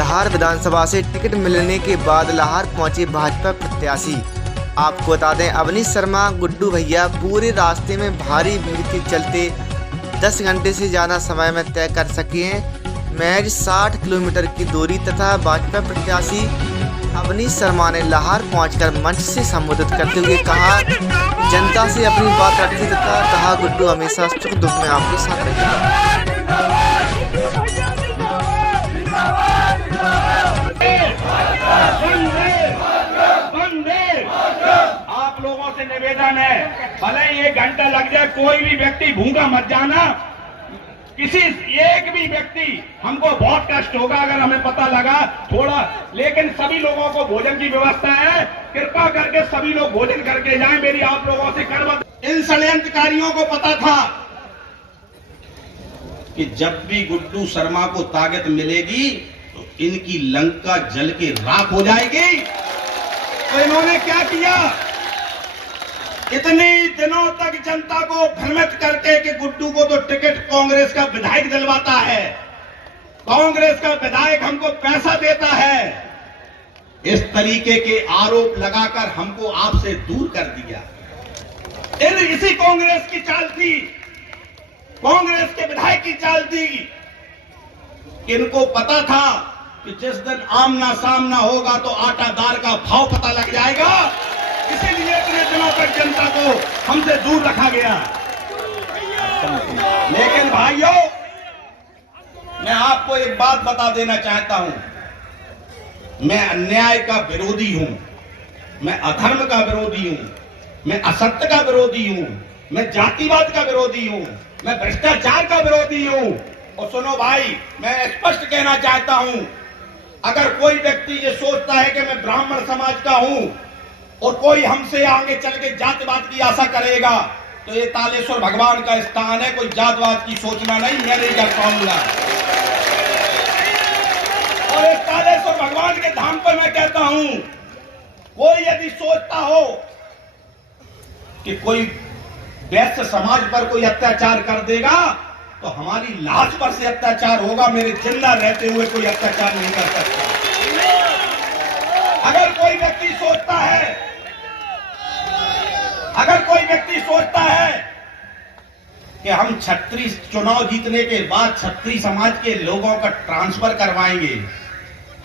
लाहौर विधानसभा से टिकट मिलने के बाद लाहौर पहुंचे भाजपा प्रत्याशी। आपको बता दें, अवनीश शर्मा गुड्डू भैया पूरे रास्ते में भारी भीड़ के चलते 10 घंटे से ज़्यादा समय में तय कर सके हैं महज 60 किलोमीटर की दूरी। तथा भाजपा प्रत्याशी अवनीश शर्मा ने लाहौर पहुंचकर मंच से संबोधित करते हुए कहा, जनता से अपनी बात रखी तथा कहा, गुड्डू हमेशा सुख दुख में आपके साथ रहेगा। आप लोगों से निवेदन है, भले ही 1 घंटा लग जाए, कोई भी व्यक्ति भूखा मत जाना। किसी एक भी व्यक्ति, हमको बहुत कष्ट होगा अगर हमें पता लगा थोड़ा, लेकिन सभी लोगों को भोजन की व्यवस्था है। कृपा करके सभी लोग भोजन करके जाएं। मेरी आप लोगों से करबद्ध। इन षड्यंत्रकारियों को पता था कि जब भी गुड्डू शर्मा को ताकत मिलेगी तो इनकी लंका जल के राख हो जाएगी। तो इन्होंने क्या किया, इतने दिनों तक जनता को भ्रमित करके कि गुड्डू को तो टिकट कांग्रेस का विधायक दिलवाता है, कांग्रेस का विधायक हमको पैसा देता है, इस तरीके के आरोप लगाकर हमको आपसे दूर कर दिया। इसी कांग्रेस की चाल थी, कांग्रेस के विधायक की चाल थी। इनको पता था कि जिस दिन आमना सामना होगा तो आटा दाल का भाव पता लग जाएगा, इसीलिए इतने दिनों तक जनता को हमसे दूर रखा गया। लेकिन भाइयों, मैं आपको एक बात बता देना चाहता हूं, मैं अन्याय का विरोधी हूं, मैं अधर्म का विरोधी हूं, मैं असत्य का विरोधी हूं, मैं जातिवाद का विरोधी हूं, मैं भ्रष्टाचार का विरोधी हूं। और सुनो भाई, मैं स्पष्ट कहना चाहता हूं, अगर कोई व्यक्ति ये सोचता है कि मैं ब्राह्मण समाज का हूं और कोई हमसे आगे चल के जातिवाद की आशा करेगा, तो ये तालेश्वर भगवान का स्थान है, कोई जातवाद की सोचना नहीं, मैं नहीं कर पाऊंगा। और इस तालेश्वर भगवान के धाम पर मैं कहता हूं, कोई यदि सोचता हो कि कोई वैश्य समाज पर कोई अत्याचार कर देगा तो हमारी लाश पर से अत्याचार होगा, मेरे जिंदा रहते हुए कोई अत्याचार नहीं कर सकता। अगर कोई व्यक्ति सोचता है, अगर कोई व्यक्ति सोचता है कि हम छत्री चुनाव जीतने के बाद छत्री समाज के लोगों का ट्रांसफर करवाएंगे,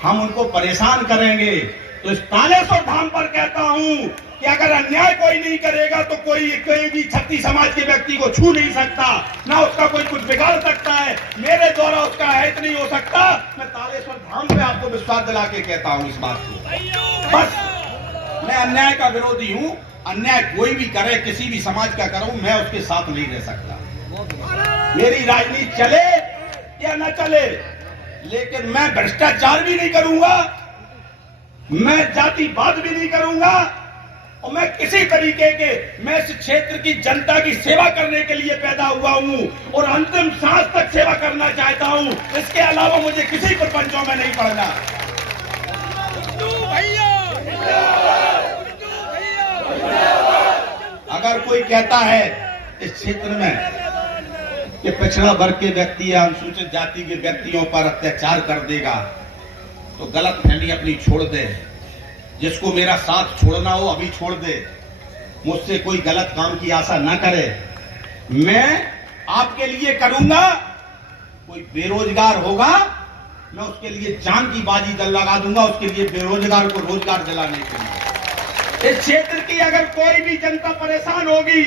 हम उनको परेशान करेंगे, तो इस तालेश्वर धाम पर कहता हूं कि अगर अन्याय कोई नहीं करेगा तो कोई भी छत्री समाज के व्यक्ति को छू नहीं सकता, ना उसका कोई कुछ बिगाड़ सकता है, मेरे द्वारा उसका हित नहीं हो सकता। मैं तालेश्वर धाम पे आपको विश्वास दिला के कहता हूं इस बात को। बस मैं अन्याय का विरोधी हूं, अन्याय कोई भी करे, किसी भी समाज का करूं, मैं उसके साथ नहीं रह सकता। मेरी राजनीति चले या न चले, लेकिन मैं भ्रष्टाचार भी नहीं करूंगा, मैं जातिवाद भी नहीं करूंगा, और मैं किसी तरीके के, मैं इस क्षेत्र की जनता की सेवा करने के लिए पैदा हुआ हूं और अंतिम सांस तक सेवा करना चाहता हूं। इसके अलावा मुझे किसी प्रपंचों में नहीं पड़ना। अगर कोई कहता है इस क्षेत्र में कि पिछड़ा वर्ग के व्यक्ति या अनुसूचित जाति के व्यक्तियों पर अत्याचार कर देगा, तो गलत फहमी अपनी छोड़ दे। जिसको मेरा साथ छोड़ना हो अभी छोड़ दे, मुझसे कोई गलत काम की आशा ना करे। मैं आपके लिए करूंगा, कोई बेरोजगार होगा मैं उसके लिए जान की बाजी लगा दूंगा, उसके लिए बेरोजगार को रोजगार दिलाने के लिए। इस क्षेत्र की अगर कोई भी जनता परेशान होगी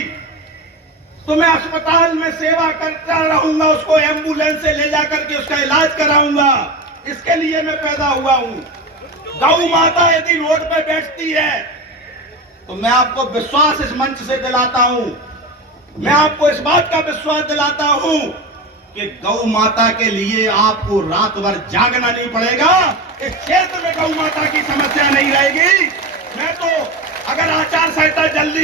तो मैं अस्पताल में सेवा करता रहूंगा, उसको एम्बुलेंस से ले जाकर के उसका इलाज कराऊंगा। इसके लिए मैं पैदा हुआ हूं। गौ माता यदि रोड पर बैठती है तो मैं आपको विश्वास इस मंच से दिलाता हूं, मैं आपको इस बात का विश्वास दिलाता हूं कि गौ माता के लिए आपको रात भर जागना नहीं पड़ेगा। इस क्षेत्र में गौ माता की समस्या नहीं रहेगी। मैं तो अगर आचार संहिता जल्दी